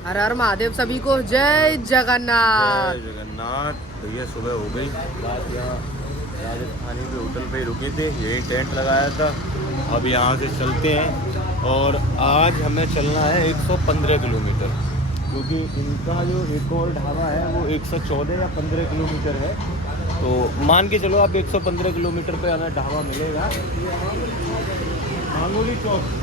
हर हर महादेव सभी को जय जगन्नाथ। जय जगन्नाथ। भैया सुबह हो गई, रात यहाँ राजस्थानी पे होटल पे रुके थे, यही टेंट लगाया था। अब यहाँ से चलते हैं और आज हमें चलना है 115 किलोमीटर, क्योंकि इनका जो एक और ढाबा है वो 114 या 15 किलोमीटर है। तो मान के चलो आप 115 किलोमीटर पे हमें ढाबा मिलेगा।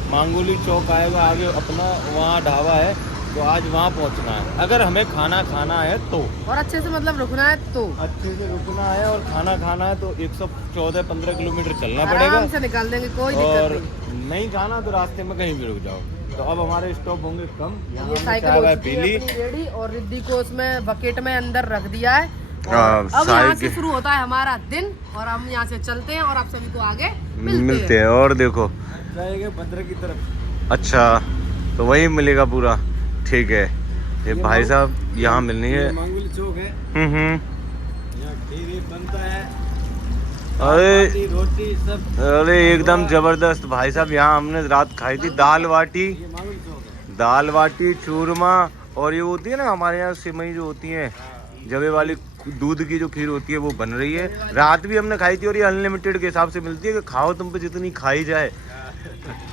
मांगोली चौक आएगा आगे अपना, वहाँ ढाबा है। तो आज वहाँ पहुँचना है अगर हमें खाना खाना है तो, और अच्छे से मतलब रुकना है तो, अच्छे से रुकना है और खाना खाना है तो 114-15 किलोमीटर चलना आराम पड़ेगा। से निकाल देंगे, कोई और दिक्कत नहीं खाना तो रास्ते में कहीं भी रुक जाओ। तो अब हमारे स्टॉप होंगे कम। नहीं। ये साइकिल हो चुकी है अपनी रेडी और रिद्धि को उसमें बकेट में अंदर रख दिया है। अब यहाँ से शुरू होता है हमारा दिन और हम यहाँ से चलते हैं और आप सभी को आगे मिलते हैं। और देखो जाएंगे भद्र की तरफ। अच्छा, तो वही मिलेगा पूरा, ठीक है। ये भाई साहब यहाँ मिलनी है। मांगोली चौक है। यहाँ खीर बनता है, अरे रोटी सब, अरे एकदम जबरदस्त भाई साहब। यहाँ हमने रात खाई थी दाल बाटी चूरमा, और ये होती है ना हमारे यहाँ सिमई जो होती है जवे वाली, दूध की जो खीर होती है वो बन रही है। रात भी हमने खाई थी और ये अनलिमिटेड के हिसाब से मिलती है कि खाओ तुम पे जितनी खाई जाए।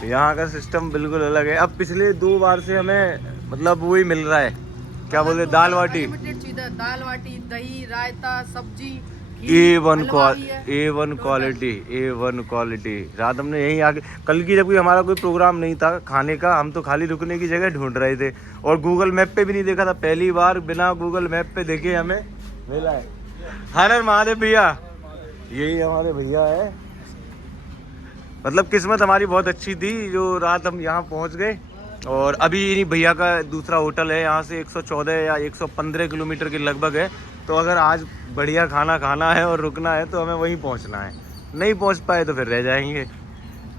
यहाँ का सिस्टम बिल्कुल अलग है। अब पिछले 2 बार से हमें मतलब वही मिल रहा है, क्या बोलते, दाल बाटी, दही रायता सब्जी, A1 क्वालिटी। रात हमने यहीं आके, कल की जब हमारा कोई प्रोग्राम नहीं था खाने का, हम तो खाली रुकने की जगह ढूंढ रहे थे और गूगल मैप पे भी नहीं देखा था। पहली बार बिना गूगल मैप पे देखे हमें मिला है। हर हर महादेव भैया, यही हमारे भैया है। मतलब किस्मत हमारी बहुत अच्छी थी जो रात हम यहाँ पहुँच गए। और अभी इन्हीं भैया का दूसरा होटल है, यहाँ से 114 या 115 किलोमीटर के लगभग है। तो अगर आज बढ़िया खाना खाना है और रुकना है तो हमें वहीं पहुँचना है। नहीं पहुँच पाए तो फिर रह जाएंगे।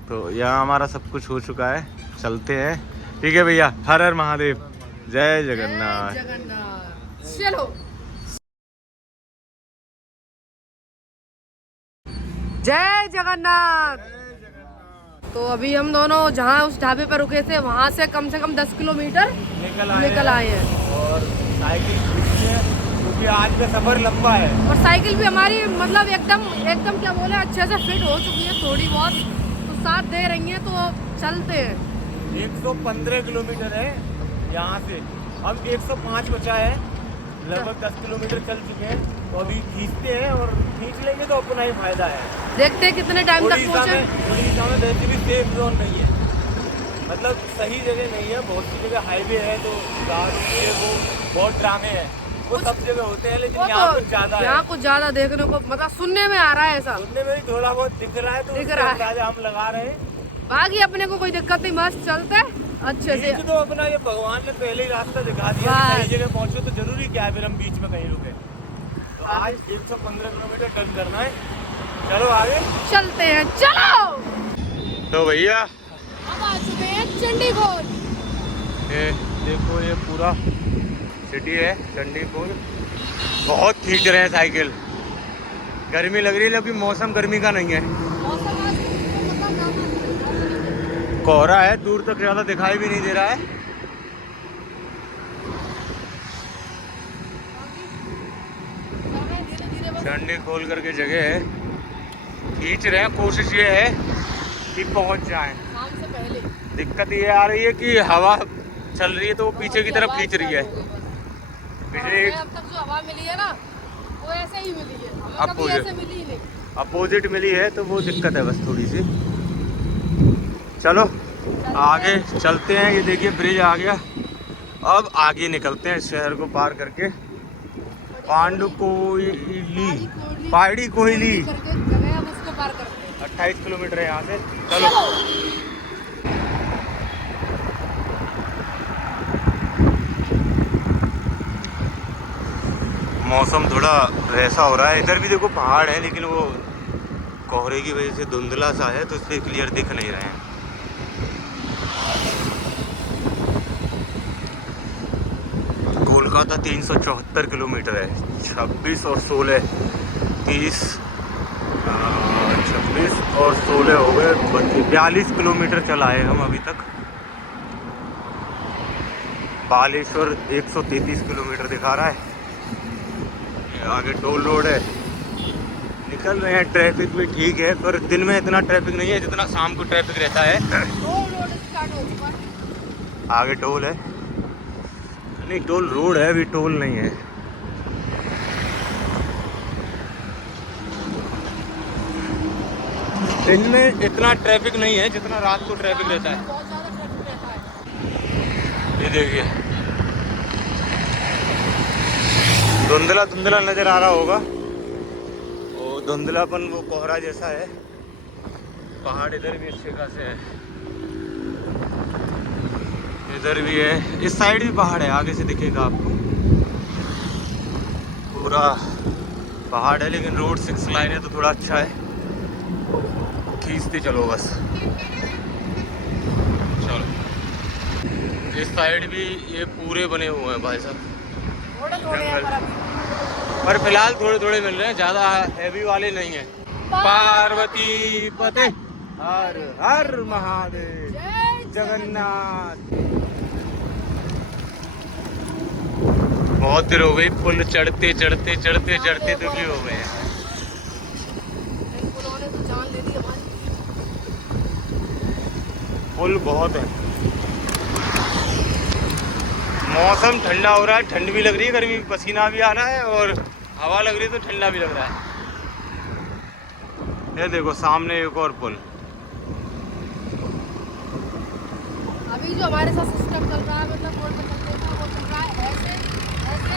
तो यहाँ हमारा सब कुछ हो चुका है, चलते हैं। ठीक है भैया, हर हर महादेव, जय जगन्नाथ। चलो जय जगन्नाथ। तो अभी हम दोनों जहाँ उस ढाबे पर रुके थे वहाँ से कम 10 किलोमीटर निकल आए हैं। और साइकिल क्योंकि आज का सफर लंबा है और साइकिल भी हमारी मतलब एकदम क्या बोले अच्छे से फिट हो चुकी है, थोड़ी बहुत तो साथ दे रही है। तो चलते हैं। 115 किलोमीटर है यहाँ से, अब 105 बचा है, लगभग 10 किलोमीटर चल चुके हैं। तो अभी खींचते हैं और खींच लेंगे तो अपना ही फायदा है। देखते हैं कितने टाइम तक पहुँचे। उड़ीसा में वैसे भी सेफ जोन नहीं है, मतलब सही जगह नहीं है। बहुत सी जगह हाईवे है तो वो बहुत ड्रामे है, वो सब जगह होते हैं, लेकिन यहाँ कुछ ज्यादा है। यहाँ कुछ ज्यादा देखने को मतलब सुनने में आ रहा है, ऐसा सुनने में थोड़ा बहुत दिख रहा है, तो अंदाजा हम लगा रहे हैं। बाकी अपने को कोई दिक्कत नहीं, मस्त चलते हैं अच्छे से। तो अपना ये भगवान ने पहले ही रास्ता दिखा दिया, सही जगह पहुँचे तो जरूरी क्या है फिर हम बीच में कहीं रुके। तो आज 115 किलोमीटर डन करना है, चलो आगे चलते हैं, चलो। तो भैया अब आ चुके हैं चंडीगढ़। ये देखो, ये पूरा सिटी है चंडीगढ़। बहुत खींच रहे हैं साइकिल, गर्मी लग रही है लेकिन मौसम गर्मी का नहीं है। कोहरा है, दूर तक ज़्यादा दिखाई भी नहीं दे रहा है। चंडी खोल करके जगह है, खींच रहे हैं। कोशिश ये है कि पहुंच जाएं शाम से पहले। दिक्कत ये आ रही है कि हवा चल रही है तो वो पीछे की तरफ खींच रही है। पिछले अब तक जो हवा मिली है ना वो ऐसे ही मिली है, कभी ऐसे मिली ही नहीं। अपोजिट मिली है तो वो दिक्कत है बस थोड़ी सी। चलो आगे चलते हैं। ये देखिए ब्रिज आ गया, अब आगे निकलते हैं शहर को पार करके। पहाड़ी कोयली 28 किलोमीटर है यहाँ से। चलो मौसम थोड़ा ऐसा हो रहा है, इधर भी देखो पहाड़ है लेकिन वो कोहरे की वजह से धुंधला सा है तो इसलिए क्लियर दिख नहीं रहे हैं। कोलकाता 374 किलोमीटर है, 26 और 16 30 26 और 16 हो गए, 42 किलोमीटर चला है हम अभी तक। बालेश्वर 133 किलोमीटर दिखा रहा है। ये आगे टोल रोड है, निकल रहे हैं। ट्रैफिक भी ठीक है, पर दिन में इतना ट्रैफिक नहीं है जितना शाम को ट्रैफिक रहता है। आगे टोल है, नहीं टोल रोड है, अभी टोल नहीं है। दिन में इतना ट्रैफिक नहीं है जितना रात को ट्रैफिक रहता है। ये देखिए धुंधला धुंधला नजर आ रहा होगा, वो धुंधलापन वो कोहरा जैसा है। पहाड़ इधर भी अच्छे खासे है, इधर भी है, इस साइड भी पहाड़ है, आगे से दिखेगा आपको पूरा पहाड़ है। लेकिन रोड 6 लाइन है तो थोड़ा अच्छा है, खींचते चलो बस। चलो इस साइड भी ये पूरे बने हुए हैं भाई साहब, पर फिलहाल थोड़े थोड़े मिल रहे हैं, ज़्यादा हैवी वाले नहीं है। पार्वती पते हर हर महादेव जगन्नाथ। बहुत देर हो गई, पुल चढ़ते चढ़ते चढ़ते चढ़ते दुखी हो गए हैं। पुल बहुत है, मौसम ठंडा हो रहा है, ठंड भी लग रही है, गर्मी पसीना भी आ रहा है और हवा लग रही है तो ठंडा भी लग रहा है। ये देखो सामने एक और पुल। अभी जो हमारे साथ सिस्टम चल रहा है, मतलब रोड पे चलते था वो चल रहा है ऐसे ऐसे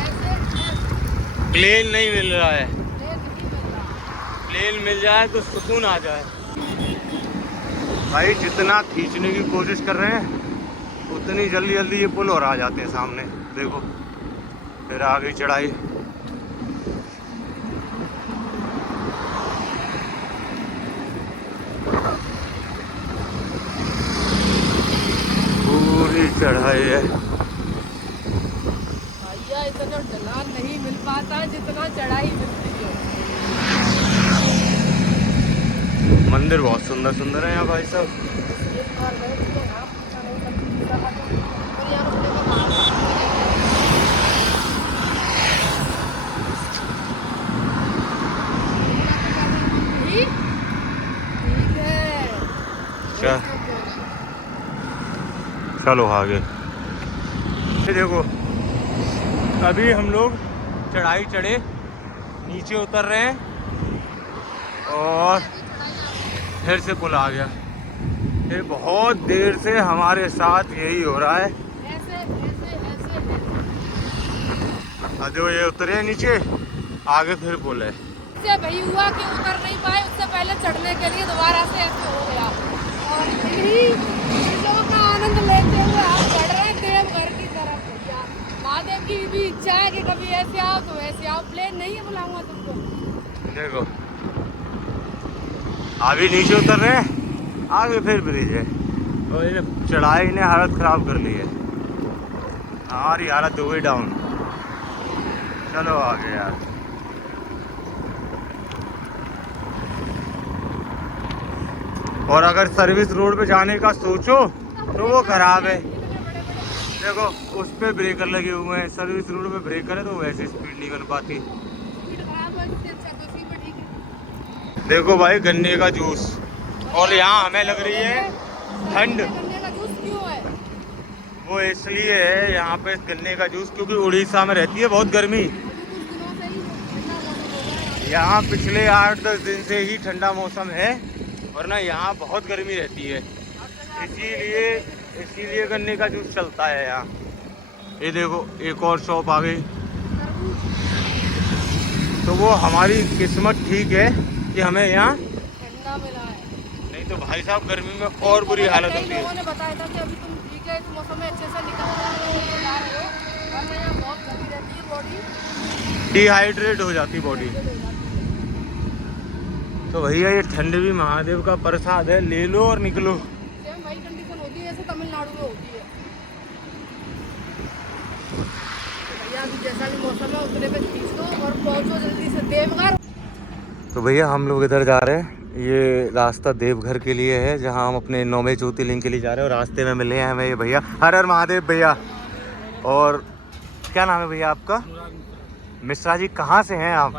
ऐसे ऐसे। प्लेन नहीं मिल रहा है, प्लेन नहीं मिल रहा। प्लेन मिल जाए तो सुकून आ जाए। भाई जितना खींचने की कोशिश कर रहे हैं उतनी जल्दी जल्दी ये पुल और आ जाते हैं सामने। देखो फिर आगे चढ़ाई, पूरी चढ़ाई है भैया, इतना ढलान नहीं मिल पाता जितना चढ़ाई मिलती है। मंदिर बहुत सुंदर सुंदर है यहाँ भाई साहब। चलो आगे। ये देखो अभी हम लोग चढ़ाई चढ़े नीचे उतर रहे हैं और फिर से पुल आ गया। ये बहुत देर से हमारे साथ यही हो रहा है। जो ये उतरे नीचे, आगे फिर पुल है। इससे वही हुआ कि उतर नहीं पाए, उससे पहले चढ़ने के लिए दोबारा से ऐसे हो गया। और यही चीज़ों का आनंद लेते हुए आप बढ़ रहे हैं देवघर की तरफ। महादेव की भी इच्छा है कि कभी ऐसे आओ तो वैसे आओ, प्लेन नहीं है बुलाऊंगा तुमको। देखो अभी नीचे उतर रहे हैं, आगे फिर ब्रिज है और ये चढ़ाई ने हालत ख़राब कर ली है, हमारी हालत हो गई डाउन। चलो आगे यार। और अगर सर्विस रोड पे जाने का सोचो तो वो खराब है। देखो उस पे ब्रेकर लगे हुए हैं, सर्विस रोड पे ब्रेकर है तो वैसे स्पीड नहीं बन पाती। देखो भाई गन्ने का जूस, और यहाँ हमें लग रही है ठंड। गन्ने का जूस क्यों है? वो इसलिए है यहाँ पे गन्ने का जूस क्योंकि उड़ीसा में रहती है बहुत गर्मी। यहाँ पिछले 8-10 दिन से ही ठंडा मौसम है, वरना यहाँ बहुत गर्मी रहती है, इसीलिए गन्ने का जूस चलता है यहाँ। ये देखो एक और शॉप आ गई, तो वो हमारी किस्मत ठीक है कि हमें यहाँ ठंडा मिला है, नहीं तो भाई साहब गर्मी में और बुरी हालत होती है। लोगों ने बताया था कि अभी तुम ठीक है, इस मौसम में अच्छे से निकल जा रहे हो, वरना यहाँ बहुत गर्मी रहती है, बॉडी डिहाइड्रेट हो जाती बॉडी। तो भैया ये ठंड भी महादेव का प्रसाद है, ले लो और निकलो। सेम वही कंडीशन होती है जैसे तमिलनाडु में होती है। भैया अभी जैसा भी मौसम है उतने पे खींच दो और पहुंचो जल्दी से देवघर। तो भैया हम लोग इधर जा रहे हैं, ये रास्ता देवघर के लिए है जहां हम अपने 9वें ज्योतिर्लिंग के लिए जा रहे हैं। और रास्ते में मिले हैं हमें ये भैया। हर हर महादेव भैया। और क्या नाम है भैया आपका? मिश्रा जी, कहाँ से हैं आप?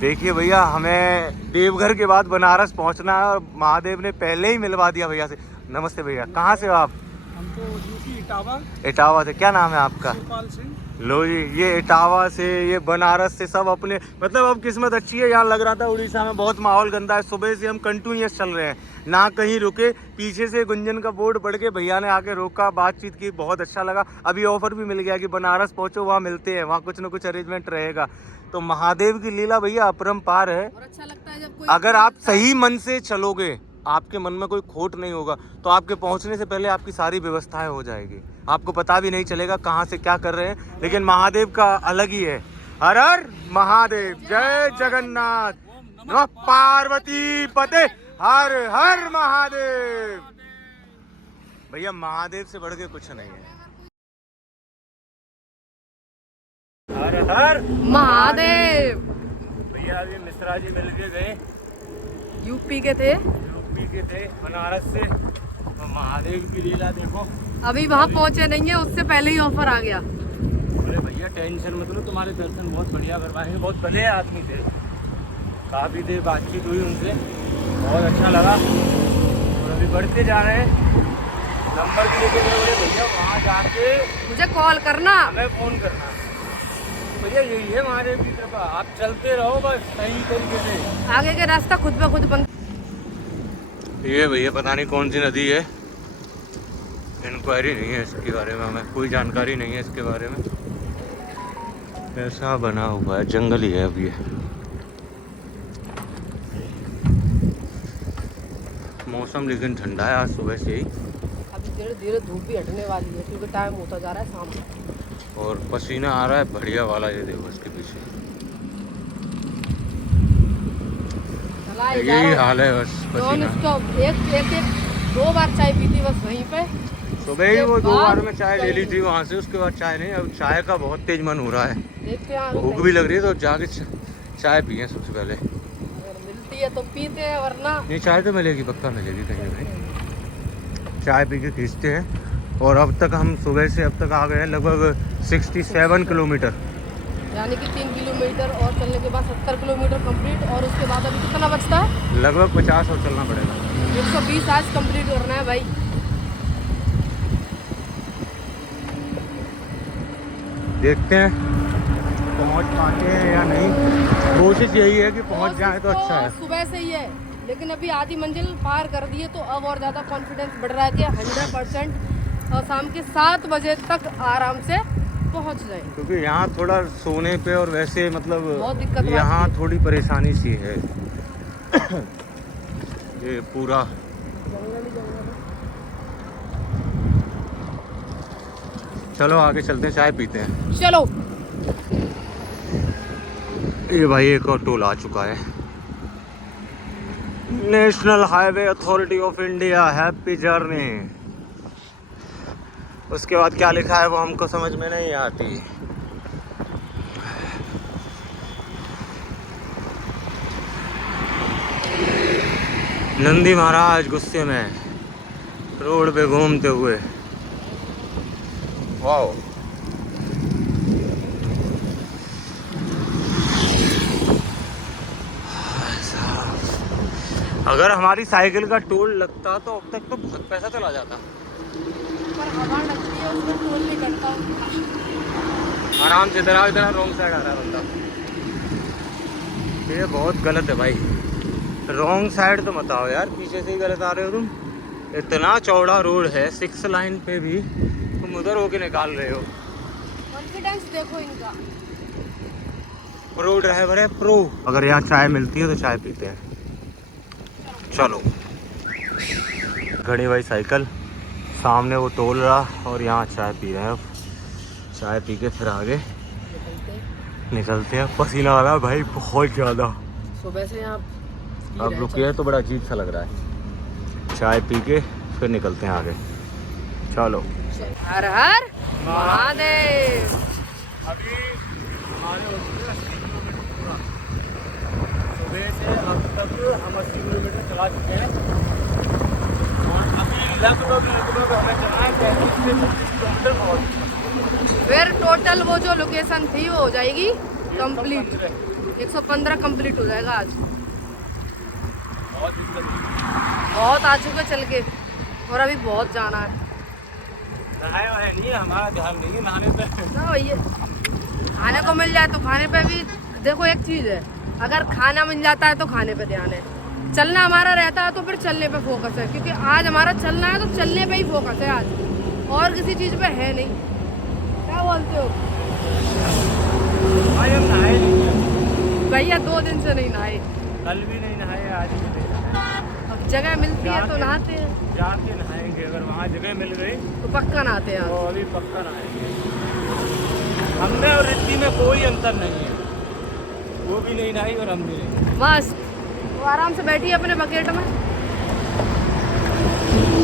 देखिए भैया, हमें देवघर के बाद बनारस पहुंचना है और महादेव ने पहले ही मिलवा दिया भैया से। नमस्ते भैया, कहाँ से हो आप? हम तो यूपी इटावा। इटावा से। क्या नाम है आपका? शिवपाल सिंह। लो जी, ये इटावा से, ये बनारस से, सब अपने मतलब अब किस्मत अच्छी है। यहाँ लग रहा था उड़ीसा में बहुत माहौल गंदा है। सुबह से हम कंटिन्यूस चल रहे हैं, ना कहीं रुके। पीछे से गुंजन का बोर्ड बढ़ के भैया ने आके रोका, बातचीत की, बहुत अच्छा लगा। अभी ऑफर भी मिल गया कि बनारस पहुंचो, वहाँ मिलते हैं, वहाँ कुछ ना कुछ अरेंजमेंट रहेगा। तो महादेव की लीला भैया अपरंपार है। और अच्छा लगता है जब कोई अगर आप सही मन से चलोगे, आपके मन में कोई खोट नहीं होगा, तो आपके पहुंचने से पहले आपकी सारी व्यवस्थाएं हो जाएगी। आपको पता भी नहीं चलेगा कहाँ से क्या कर रहे हैं। लेकिन महादेव का अलग ही है। हर हर महादेव, जय जगन्नाथ, नमः पार्वती पते, हर हर महादेव। भैया महादेव से बढ़ के कुछ नहीं है। हर हर महादेव। भैया अभी मिश्रा जी मिल के गए, यूपी के थे, बनारस से। तो महादेव की लीला देखो। अभी वहाँ पहुँचे नहीं है, उससे पहले ही ऑफर आ गया। अरे भैया टेंशन मत लो, तुम्हारे दर्शन बहुत बढ़िया करवाएंगे। बहुत भले आदमी थे, काफ़ी देर बातचीत हुई उनसे, बहुत अच्छा लगा। और अभी बढ़ते जा रहे हैं। नंबर भी लेके गए बोले भैया वहाँ जाके मुझे कॉल करना, हमें फ़ोन करना। भैया यही है महादेव की कृपा, आप चलते रहो बस सही तरीके से। आगे के रास्ता खुद ब खुद बन। ये भैया पता नहीं कौन सी नदी है, इंक्वायरी नहीं है इसके बारे में, हमें कोई जानकारी नहीं है इसके बारे में। ऐसा बना हुआ है, जंगल ही है अभी ये। मौसम लेकिन ठंडा है आज सुबह से ही। अभी धीरे धीरे धूप भी हटने वाली है क्योंकि टाइम होता जा रहा है शाम का। और पसीना आ रहा है बढ़िया वाला, ये देखो इसके पीछे। यही हाल है बस, पसीना। एक 2 बार चाय पीती बस वहीं पे। सुबह ही वो 2 बार में चाय ले ली थी वहाँ से, उसके बाद चाय नहीं। अब चाय का बहुत तेज मन हो रहा है, देखते हैं भूख भी लग रही है, तो जाके चाय पिए सबसे पहले। अगर मिलती है तो पीते हैं, वरना नहीं, चाय तो मिलेगी, पक्का मिलेगी कहीं ना कहीं। चाय पी के खींचते हैं। और अब तक हम सुबह से अब तक आ गए हैं लगभग 67 किलोमीटर, यानी कि 3 किलोमीटर और चलने के बाद 70 किलोमीटर कंप्लीट। और उसके बाद अभी कितना बचता है? लगभग 50 और चलना पड़ेगा। 120 आज कंप्लीट करना है भाई। देखते हैं पहुंच पाते हैं या नहीं। कोशिश यही है कि पहुंच जाए तो अच्छा है। सुबह से ही है, लेकिन अभी आधी मंजिल पार कर दी है तो अब और ज़्यादा कॉन्फिडेंस बढ़ रहा है कि 100% और शाम के 7 बजे तक आराम से पहुंच जाए। क्योंकि यहाँ थोड़ा सोने पे और वैसे बहुत मतलब दिक्कत यहाँ थोड़ी परेशानी सी है। ये पूरा चलो आगे चलते हैं, चाय पीते हैं। चलो। ये भाई एक और टोल आ चुका है, national highway authority of India, happy journey. उसके बाद क्या लिखा है वो हमको समझ में नहीं आती। नंदी महाराज गुस्से में रोड पे घूमते हुए। वाओ, अगर हमारी साइकिल का टोल लगता तो अब तक तो बहुत पैसा चला जाता। पर हवा लगती है उसमें टोल नहीं कटता। आराम से इधर इधर रॉन्ग साइड आ रहा है बंदा। ये बहुत गलत है भाई, रॉन्ग साइड तो मत आओ यार, पीछे से ही गलत आ रहे हो तुम। इतना चौड़ा रोड है, 6 लाइन पे भी तुम उधर होके निकाल रहे हो। कॉन्फिडेंस देखो इनका। प्रो ड्राइवर है, प्रो। अगर यहाँ चाय मिलती है तो चाय पीते हैं। चलो, घड़ी भाई साइकिल सामने वो तोल रहा और यहाँ चाय पी रहे हैं। अब चाय पी के फिर आगे निकलते हैं। पसीना आ रहा है भाई बहुत ज़्यादा, सुबह से यहाँ अब रुके हैं तो बड़ा अजीब सा लग रहा है। चाय पी के फिर निकलते हैं आगे। चलो, हर हर महादेव। अभी हमारे सुबह से अब तक हम 80 किलोमीटर चला चुके हैं और अभी लगभग हमें चलना है 35 से 36 किलोमीटर और। फिर टोटल वो जो लोकेशन थी वो हो जाएगी कंप्लीट। 115 कंप्लीट हो जाएगा आज। बहुत आ चुके चल के, और अभी बहुत जाना है। नहीं है, हमारा ध्यान नहीं है नहाने पे। ना भैया, खाने को मिल जाए तो खाने पे भी देखो, एक चीज है, अगर खाना मिल जाता है तो खाने पे ध्यान है। चलना हमारा रहता है तो फिर चलने पे फोकस है, क्योंकि आज हमारा चलना है तो चलने पे ही फोकस है आज, और किसी चीज पे है नहीं। क्या बोलते हो भाई? हम नहाए नहीं हैं। भैया 2 दिन से नहीं नहाए, कल भी नहीं नहाए, आज भी नहीं नहाए। अब जगह मिलती है तो नहाते हैं, जाके नहाएंगे, अगर वहाँ जगह मिल गई तो पक्का नहाते हैं। तो अभी पक्का नहाएंगे। हमने और रिद्धि में कोई अंतर नहीं है, वो भी नहीं नहाई और हम भी नहीं। बस वो आराम से बैठी है अपने बकेट में।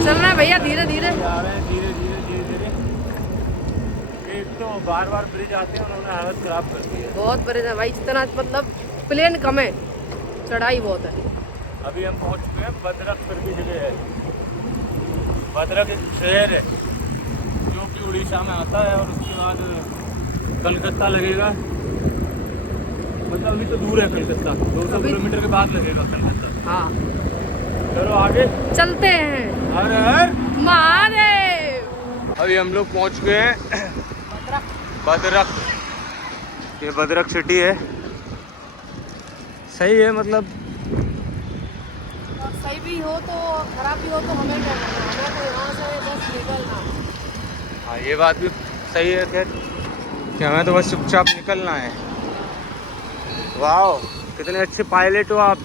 चलना है भैया धीरे धीरे। जा रहे हैं धीरे धीरे धीरे धीरे। एक तो बार बार ब्रिज आते हैं, उन्होंने हालत खराब कर दी है। बहुत परेशान भाई, इतना मतलब प्लेन कम है, चढ़ाई बहुत है। अभी हम पहुंच चुके हैं भद्रक करके जगह है। भद्रक एक शहर है जो कि उड़ीसा में आता है, और उसके बाद कलकत्ता लगेगा। मतलब अभी तो दूर है कलकत्ता, 200 किलोमीटर के बाद लगेगा कलकत्ता। हाँ चलो आगे चलते हैं। हर हर महादेव। अभी हम लोग पहुंच गए हैं भद्रक। ये भद्रक सिटी है, सही है। मतलब सही भी हो तो खराब भी हो तो हमें क्या करना, हमें तो यहाँ से बस निकलना। हाँ, ये बात भी सही है खैर, कि हमें तो बस चुपचाप निकलना है। वाह, कितने अच्छे पायलट हो आप।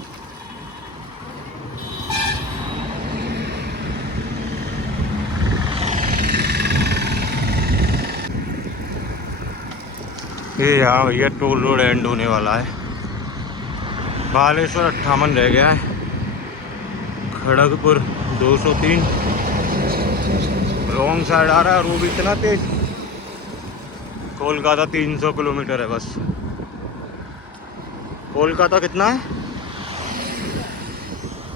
ये यहाँ भैया टोल रोड एंड होने वाला है। बालेश्वर 58 रह गया है, खड़गपुर 203 रॉन्ग साइड आ रहा है, और वो भी इतना तेज। कोलकाता 300 किलोमीटर है बस। कोलकाता कितना है?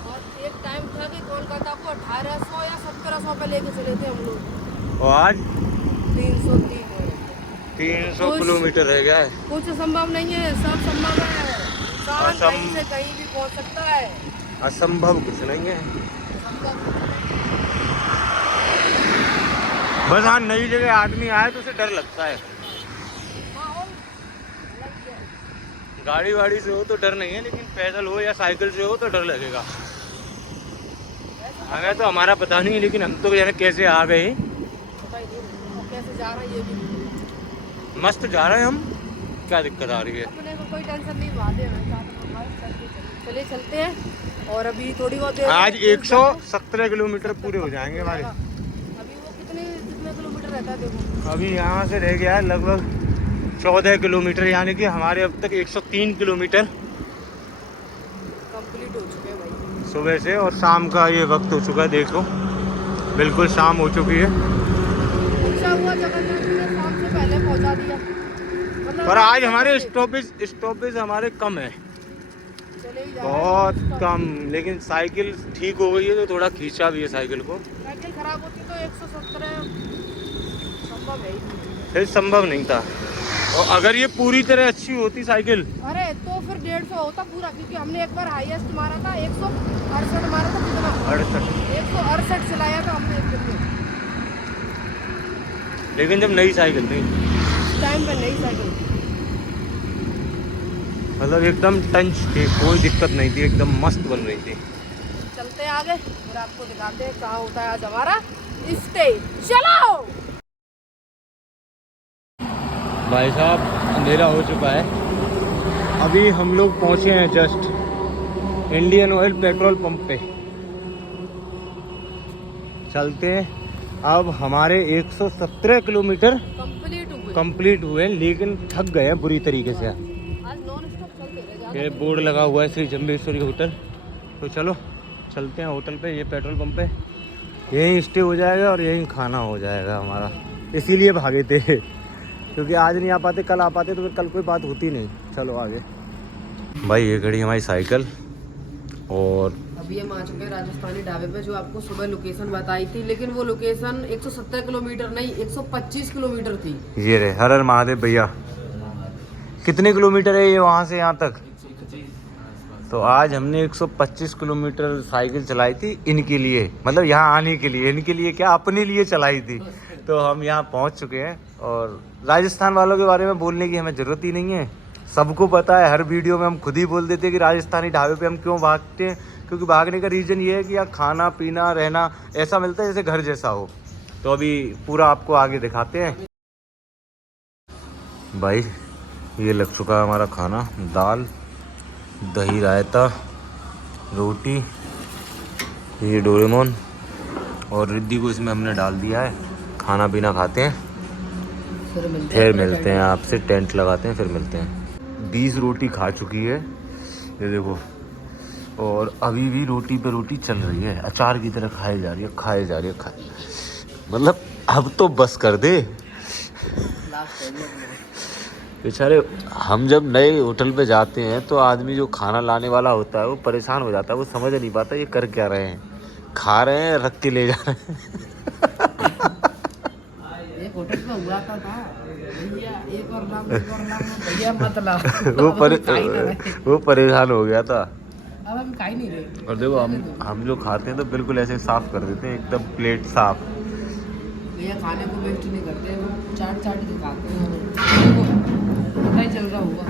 और एक टाइम था कि कोलकाता को 1800 या 1700 पे लेके चले थे हम लोग, और आज 303। 300 किलोमीटर रह गया है। कुछ संभव नहीं है, सब संभव है। इंसान कहीं से कहीं भी पहुंच सकता है, असंभव कुछ नहीं है। बस हाँ, नई जगह आदमी आए तो उसे डर लगता है। माहौल अलग है। गाड़ी वाड़ी से हो तो डर नहीं है, लेकिन पैदल हो या साइकिल से हो तो डर लगेगा। हमें तो हमारा पता नहीं, लेकिन हम तो जाने कैसे आ गए। पता ही नहीं और कैसे जा रहा है, ये भी मस्त जा रहे हैं हम, क्या दिक्कत आ रही है? अपने को कोई टेंशन नहीं। महादेव है, चलिए चलते हैं। और अभी थोड़ी बहुत देर आज 117 किलोमीटर पूरे हो जाएंगे हमारे। अभी वो कितने किलोमीटर रहता है देखो। अभी यहाँ से रह गया है लगभग 14 किलोमीटर, यानी कि हमारे अब तक 103 किलोमीटर कंप्लीट हो चुके हैं भाई। सुबह से। और शाम का ये वक्त हो चुका है, देखो बिल्कुल शाम हो चुकी है। अच्छा हुआ जगन्नाथ जी ने शाम से पहले पहुंचा दिया। मतलब पर आज हमारे स्टॉपेज हमारे कम है, चले ही जा रहे हैं। बहुत कम। लेकिन साइकिल ठीक हो गई है तो थोड़ा खींचा भी है साइकिल को। साइकिल खराब होती तो 117 संभव है ही। फिर संभव नहीं था, और अगर ये पूरी तरह अच्छी होती साइकिल, अरे तो फिर 150 होता पूरा, क्योंकि हमने एक बार हाईएस्ट मारा था 168 मारा था। कितना? 168 चलाया था हमने एक दिन में। लेकिन जब नई साइकिल थी, टाइम पे नई साइकिल। मतलब एकदम टंच थी, कोई दिक्कत नहीं थी, एकदम मस्त बन रही थी। चलते हैं आगे, फिर आपको दिखाते हैं कहाँ होता है आज हमारा स्टे। चलो भाई साहब, अंधेरा हो चुका है। अभी हम लोग पहुंचे हैं just Indian oil petrol pump पे। चलते हैं। अब हमारे 117 किलोमीटर कंप्लीट हुए, लेकिन थक गए हैं बुरी तरीके से। आज नॉन स्टॉप चलते रहे। ये बोर्ड लगा हुआ है श्री जम्बेश्वरी होटल, तो चलो चलते हैं होटल पे। ये पेट्रोल पंप पे यहीं स्टे हो जाएगा और यहीं खाना हो जाएगा हमारा। इसीलिए भागे थे, क्योंकि आज नहीं आ पाते, कल आ पाते तो फिर कल कोई बात होती नहीं। चलो आगे। भाई ये खड़ी हमारी साइकिल, और अभी हम आ चुके हैं राजस्थानी ढाबे पे, जो आपको सुबह लोकेशन बताई थी, लेकिन वो लोकेशन 170 किलोमीटर नहीं 125 किलोमीटर थी। ये रहे, हर हर महादेव भैया। कितने किलोमीटर है ये वहाँ से यहाँ तक? तो आज हमने 125 किलोमीटर साइकिल चलाई थी इनके लिए, मतलब यहाँ आने के लिए। इनके लिए क्या, अपने लिए चलाई थी। तो हम यहाँ पहुँच चुके हैं। और राजस्थान वालों के बारे में बोलने की हमें ज़रूरत ही नहीं है, सबको पता है। हर वीडियो में हम खुद ही बोल देते हैं कि राजस्थानी ढाबे पे हम क्यों भागते हैं, क्योंकि भागने का रीज़न ये है कि यहाँ खाना पीना रहना ऐसा मिलता है जैसे घर जैसा हो। तो अभी पूरा आपको आगे दिखाते हैं। भाई ये लग चुका है हमारा खाना, दाल, दही रायता, रोटी, ये डोरेमोन और रिद्धि को इसमें हमने डाल दिया है। खाना पीना खाते हैं, फिर मिलते हैं आपसे, टेंट लगाते हैं, फिर मिलते हैं। 20 रोटी खा चुकी है ये देखो, और अभी भी रोटी पे रोटी चल रही है, अचार की तरह खाई जा रही है, खाए जा रही है, मतलब अब तो बस कर दे बेचारे। हम जब नए होटल पे जाते हैं तो आदमी जो खाना लाने वाला होता है वो परेशान हो जाता है, वो समझ नहीं पाता ये कर क्या रहे हैं, खा रहे हैं रख के ले जा रहे हैं। एक होटल में हुआ था भैया, एक और नाम भैया मतलब वो परेशान हो गया था। अब हम खा ही नहीं रहे। और देखो हम जो खाते हैं तो बिल्कुल ऐसे साफ कर देते हैं, एकदम प्लेट साफ। भैया खाने को वेस्ट नहीं करते, वो चाट चाट के खाते हैं, पता ही चल रहा होगा।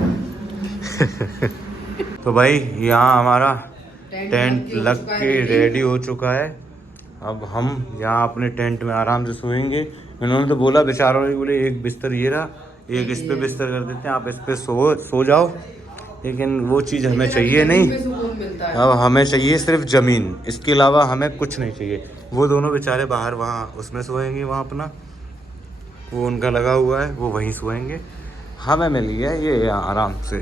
तो भाई यहाँ हमारा टेंट लग के रेडी हो चुका है। अब हम यहाँ अपने टेंट में आराम से सोएंगे। इन्होंने तो बोला, बेचारों ने बोले एक बिस्तर ये रहा, एक इस पे बिस्तर कर देते हैं, आप इस पे सो जाओ। लेकिन वो चीज़ हमें चाहिए नहीं, अब हमें चाहिए सिर्फ ज़मीन, इसके अलावा हमें कुछ नहीं चाहिए। वो दोनों बेचारे बाहर वहाँ उसमें सोएंगे, वहाँ अपना वो उनका लगा हुआ है, वो वहीं सोएंगे। हमें मिल गया ये आराम से,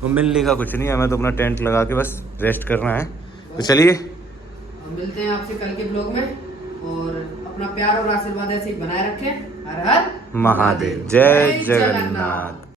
वो मिलने का कुछ नहीं, हमें तो अपना टेंट लगा के बस रेस्ट करना है। तो चलिए मिलते हैं आपसे कल के ब्लॉग में, और अपना प्यार और आशीर्वाद ऐसे ही बनाए रखें। हर हर महादेव, जय जगन्नाथ।